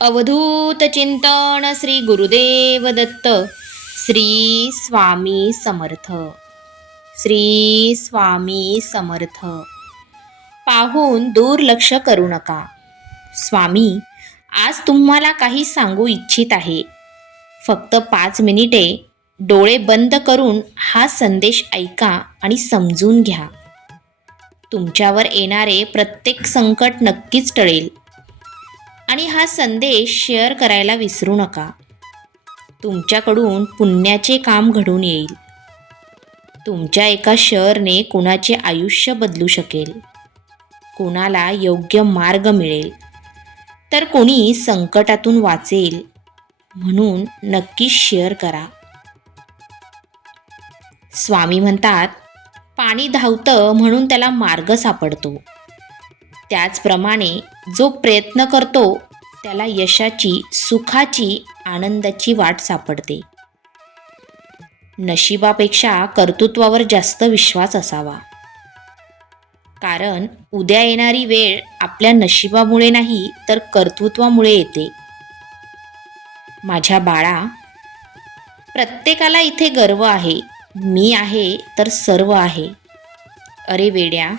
अवधूत चिंतन श्री गुरुदेव दत्त. श्री स्वामी समर्थ. श्री स्वामी समर्थ. पाहून दुर्लक्ष करू नका. स्वामी आज तुम्हाला काही सांगू इच्छित आहे. फक्त 5 मिनिटे डोळे बंद करून हा संदेश ऐका आणि समजून घ्या. तुमच्यावर येणारे प्रत्येक संकट नक्कीच टळेल. आणि हा संदेश शेअर करायला विसरू नका. तुमच्याकडून पुण्याचे काम घडून येईल. तुमच्या एका शेअरने कुणाचे आयुष्य बदलू शकेल. कोणाला योग्य मार्ग मिळेल तर कोणी संकटातून वाचेल. म्हणून नक्की शेअर करा. स्वामी म्हणतात, पाणी धावतं म्हणून त्याला मार्ग सापडतो. त्याचप्रमाणे जो प्रयत्न करतो त्याला यशाची, सुखाची, आनंदाची वाट सापडते. नशिबापेक्षा कर्तृत्वावर जास्त विश्वास असावा. कारण उद्या येणारी वेळ आपल्या नशिबामुळे नाही तर कर्तृत्वामुळे येते. माझ्या बाळा, प्रत्येकाला इथे गर्व आहे. मी आहे तर सर्व आहे. अरे वेड्या,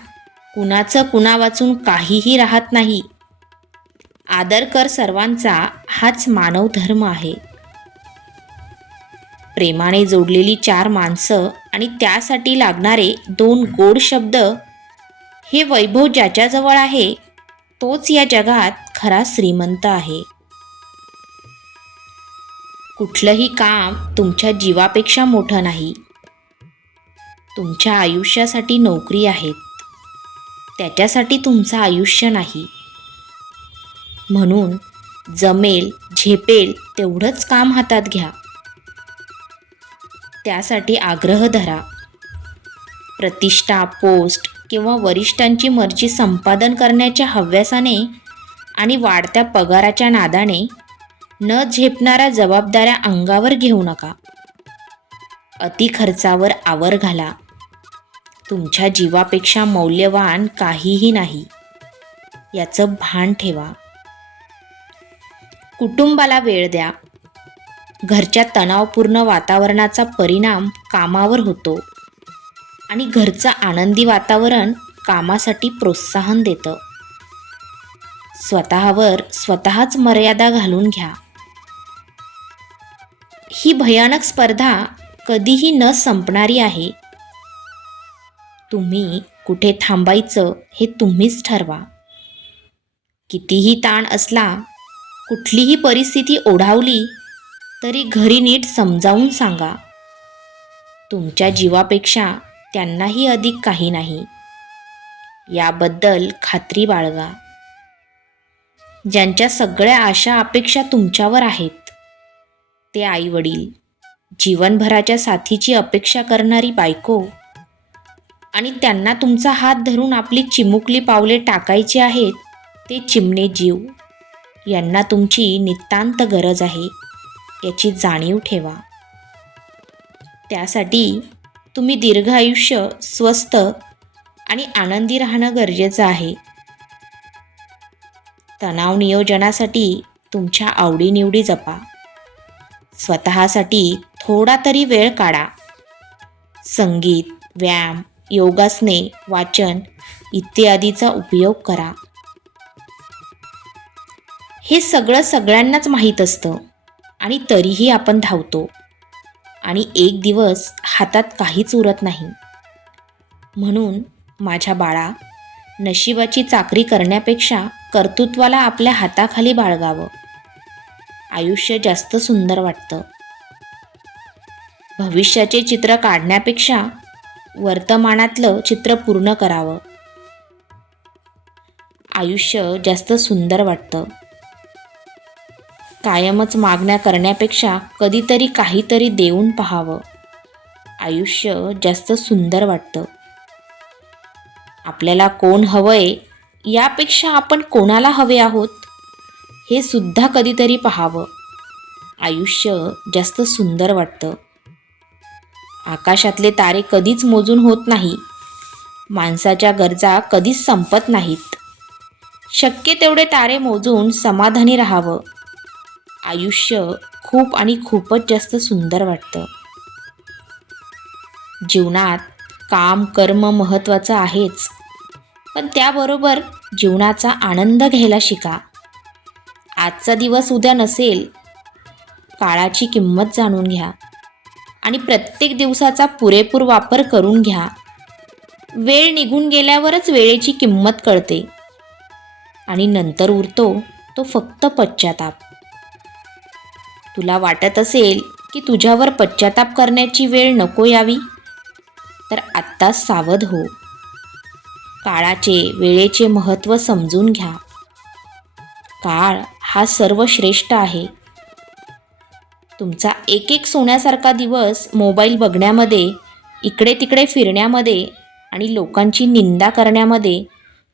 कुणाचं कुणा वाचून काहीही राहत नाही. आदर कर सर्वांचा, हाच मानव धर्म आहे. प्रेमाने जोडलेली 4 माणसं आणि त्यासाठी लागणारे 2 गोड शब्द, हे वैभव ज्याच्याजवळ आहे तोच या जगात खरा श्रीमंत आहे. कुठलंही काम तुमच्या जीवापेक्षा मोठं नाही. तुमच्या आयुष्यासाठी नोकरी आहेत, त्याच्यासाठी तुमचं आयुष्य नाही. म्हणून जमेल, झेपेल तेवढंच काम हातात घ्या. त्यासाठी आग्रह धरा. प्रतिष्ठा, पोस्ट किंवा वरिष्ठांची मर्जी संपादन करण्याच्या हव्यासाने आणि वाढत्या पगाराच्या नादाने न झेपणाऱ्या जबाबदाऱ्या अंगावर घेऊ नका. अति खर्चावर आवर घाला. तुमच्या जीवापेक्षा मौल्यवान काहीही नाही, याचं भान ठेवा. कुटुंबाला वेळ द्या. घरच्या तणावपूर्ण वातावरणाचा परिणाम कामावर होतो आणि घरचं आनंदी वातावरण कामासाठी प्रोत्साहन देतं. स्वतःवर स्वतःच मर्यादा घालून घ्या. ही भयानक स्पर्धा कधीही न संपणारी आहे. तुम्ही कुठे थांबायचं हे तुम्हीच ठरवा. कितीही ताण असला, कुठलीही परिस्थिती ओढावली तरी घरी नीट समजावून सांगा. तुमच्या जीवापेक्षा त्यांनाही अधिक काही नाही, याबद्दल खात्री बाळगा. ज्यांच्या सगळ्या आशा अपेक्षा तुमच्यावर आहेत ते आईवडील, जीवनभराच्या साथीची अपेक्षा करणारी बायको आणि त्यांना तुमचा हात धरून आपली चिमुकली पावले टाकायची आहेत ते चिमणे जीव, यांना तुमची नितांत गरज आहे, याची जाणीव ठेवा. त्यासाठी तुम्ही दीर्घ आयुष्य, स्वस्थ आणि आनंदी राहणं गरजेचं आहे. तणाव नियोजनासाठी तुमच्या आवडीनिवडी जपा. स्वतःसाठी थोडा तरी वेळ काढा. संगीत, व्यायाम, योगासने, वाचन इत्यादीचा उपयोग करा. हे सगळं सगळ्यांनाच माहीत असतं आणि तरीही आपण धावतो आणि एक दिवस हातात काहीच उरत नाही. म्हणून माझ्या बाळा, नशिबाची चाकरी करण्यापेक्षा कर्तृत्वाला आपल्या हाताखाली बाळगावं. आयुष्य जास्त सुंदर वाटतं. भविष्याचे चित्र काढण्यापेक्षा वर्तमानातलं चित्र पूर्ण करावं. आयुष्य जास्त सुंदर वाटतं. कायमच मागण्या करण्यापेक्षा कधीतरी काहीतरी देऊन पाहावं. आयुष्य जास्त सुंदर वाटतं. आपल्याला कोण हवंय यापेक्षा आपण कोणाला हवे आहोत हे सुद्धा कधीतरी पाहावं. आयुष्य जास्त सुंदर वाटतं. आकाशातले तारे कधीच मोजून होत नाही. माणसाच्या गरजा कधीच संपत नाहीत. शक्य तेवढे तारे मोजून समाधानी राहावं. आयुष्य खूप आणि खूपच जास्त सुंदर वाटतं. जीवनात काम कर्म महत्त्वाचं आहेच, पण त्याबरोबर जीवनाचा आनंद घ्यायला शिका. आजचा दिवस उद्या नसेल. काळाची किंमत जाणून घ्या आणि प्रत्येक दिवसाचा पुरेपूर वापर करून घ्या. वेळ निघून गेल्यावरच वेळेची किंमत कळते आणि नंतर उरतो तो फक्त पश्चाताप. तुला वाटत असेल की तुझ्यावर पश्चाताप करण्याची वेळ नको यावी, तर आत्ताच सावध हो. काळाचे वेळेचे महत्त्व समजून घ्या. काळ हा सर्वश्रेष्ठ आहे. तुमचा एक एक सोन्यासारखा दिवस मोबाईल बघण्यामध्ये, इकडे तिकडे फिरण्यामध्ये आणि लोकांची निंदा करण्यामध्ये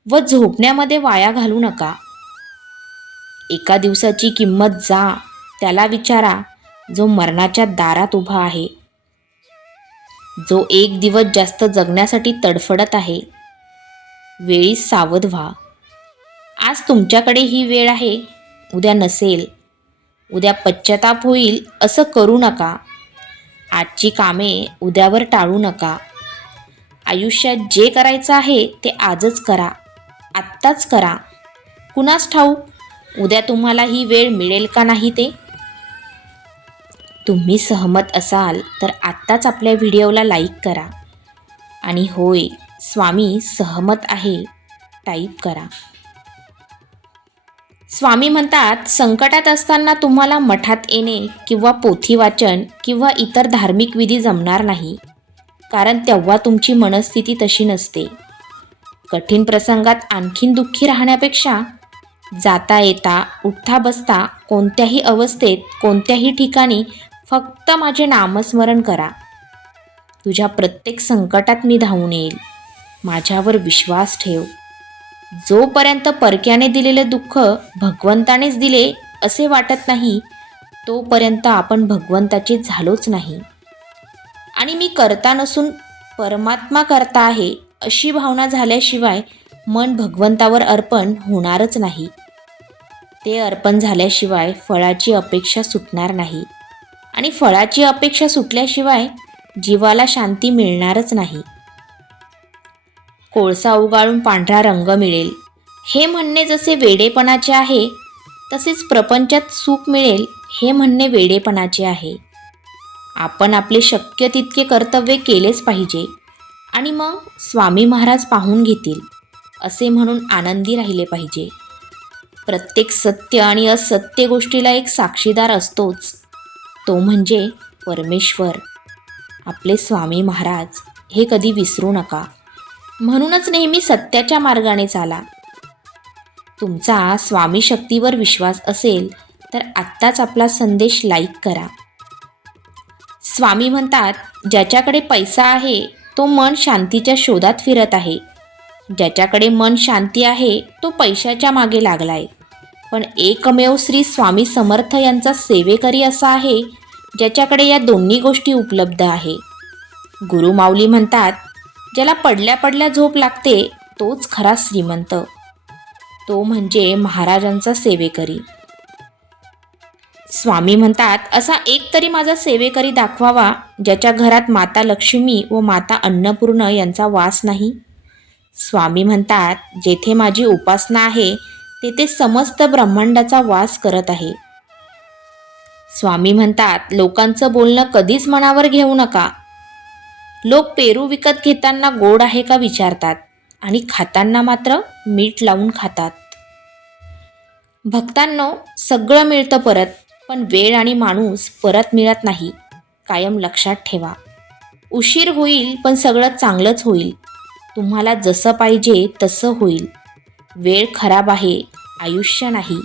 व झोपण्यामध्ये वाया घालू नका. एका दिवसाची किंमत जा त्याला विचारा जो मरणाच्या दारात उभा आहे, जो एक दिवस जास्त जगण्यासाठी तडफडत आहे. वेळी सावध व्हा. आज तुमच्याकडे ही वेळ आहे, उद्या नसेल. उद्या पश्चाताप होईल असं करू नका. आजची कामे उद्यावर टाळू नका. आयुष्यात जे करायचं आहे ते आजच करा, आत्ताच करा. कुणास ठाऊक उद्या तुम्हाला ही वेळ मिळेल का नाही ते. तुम्ही सहमत असाल तर आत्ताच आपल्या व्हिडिओला लाईक करा आणि होय स्वामी सहमत आहे टाईप करा. स्वामी म्हणतात, संकटात असताना तुम्हाला मठात येणे किंवा पोथी वाचन किंवा इतर धार्मिक विधी जमणार नाही, कारण तेव्हा तुमची मनस्थिती तशी नसते. कठीण प्रसंगात आणखीन दुःखी राहण्यापेक्षा जाता येता उठता बसता कोणत्याही अवस्थेत कोणत्याही ठिकाणी फक्त माझे नामस्मरण करा. तुझ्या प्रत्येक संकटात मी धावून येईल. माझ्यावर विश्वास ठेव. जोपर्यंत परक्याने दिलेले दुःख भगवंतानेच दिले असे वाटत नाही, तोपर्यंत आपण भगवंताचे झालोच नाही. आणि मी करता नसून परमात्मा करता आहे अशी भावना झाल्याशिवाय मन भगवंतावर अर्पण होणारच नाही. ते अर्पण झाल्याशिवाय फळाची अपेक्षा सुटणार नाही आणि फळाची अपेक्षा सुटल्याशिवाय जीवाला शांती मिळणारच नाही. कोळसा उगाळून पांढरा रंग मिळेल हे म्हणणे जसे वेडेपणाचे आहे, तसेच प्रपंचात सुख मिळेल हे म्हणणे वेडेपणाचे आहे. आपण आपले शक्य तितके कर्तव्य केलेच पाहिजे आणि मग स्वामी महाराज पाहून घेतील असे म्हणून आनंदी राहिले पाहिजे. प्रत्येक सत्य आणि असत्य गोष्टीला एक साक्षीदार असतोच, तो म्हणजे परमेश्वर, आपले स्वामी महाराज. हे कधी विसरू नका. म्हणूनच नेहमी सत्याच्या मार्गाने चाला. तुमचा स्वामी शक्तीवर विश्वास असेल तर आत्ताच आपला संदेश लाईक करा. स्वामी म्हणतात, ज्याच्याकडे पैसा आहे तो मन शांतीच्या शोधात फिरत आहे. ज्याच्याकडे मन शांती आहे तो पैशाच्या मागे लागलाय. पण एकमेव श्री स्वामी समर्थ यांचा सेवेकरी असा आहे ज्याच्याकडे या दोन्ही गोष्टी उपलब्ध आहे. गुरु माऊली म्हणतात, ज्याला पडल्या पडल्या झोप लागते तोच खरा श्रीमंत, तो म्हणजे महाराजांचा सेवेकरी. स्वामी म्हणतात, असा एक तरी माझा सेवेकरी दाखवावा ज्याच्या घरात माता लक्ष्मी व माता अन्नपूर्ण यांचा वास नाही. स्वामी म्हणतात, जेथे माझी उपासना आहे तेथे समस्त ब्रह्मांडाचा वास करत आहे. स्वामी म्हणतात, लोकांचं बोलणं कधीच मनावर घेऊ नका. लोक पेरू विकत घेताना गोड आहे का विचारतात आणि खाताना मात्र मीठ लावून खातात. भक्तांनो, सगळं मिळतं परत, पण वेळ आणि माणूस परत मिळत नाही. कायम लक्षात ठेवा. उशीर होईल पण सगळं चांगलंच होईल. तुम्हाला जसं पाहिजे तसं होईल. वेळ खराब आहे, आयुष्य नाही.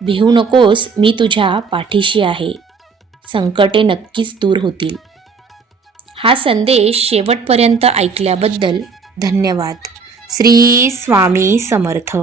भिवू नकोस, मी तुझ्या पाठीशी आहे. संकटे नक्कीच दूर होतील. हा संदेश शेवटपर्यंत ऐकल्याबद्दल धन्यवाद. श्री स्वामी समर्थ.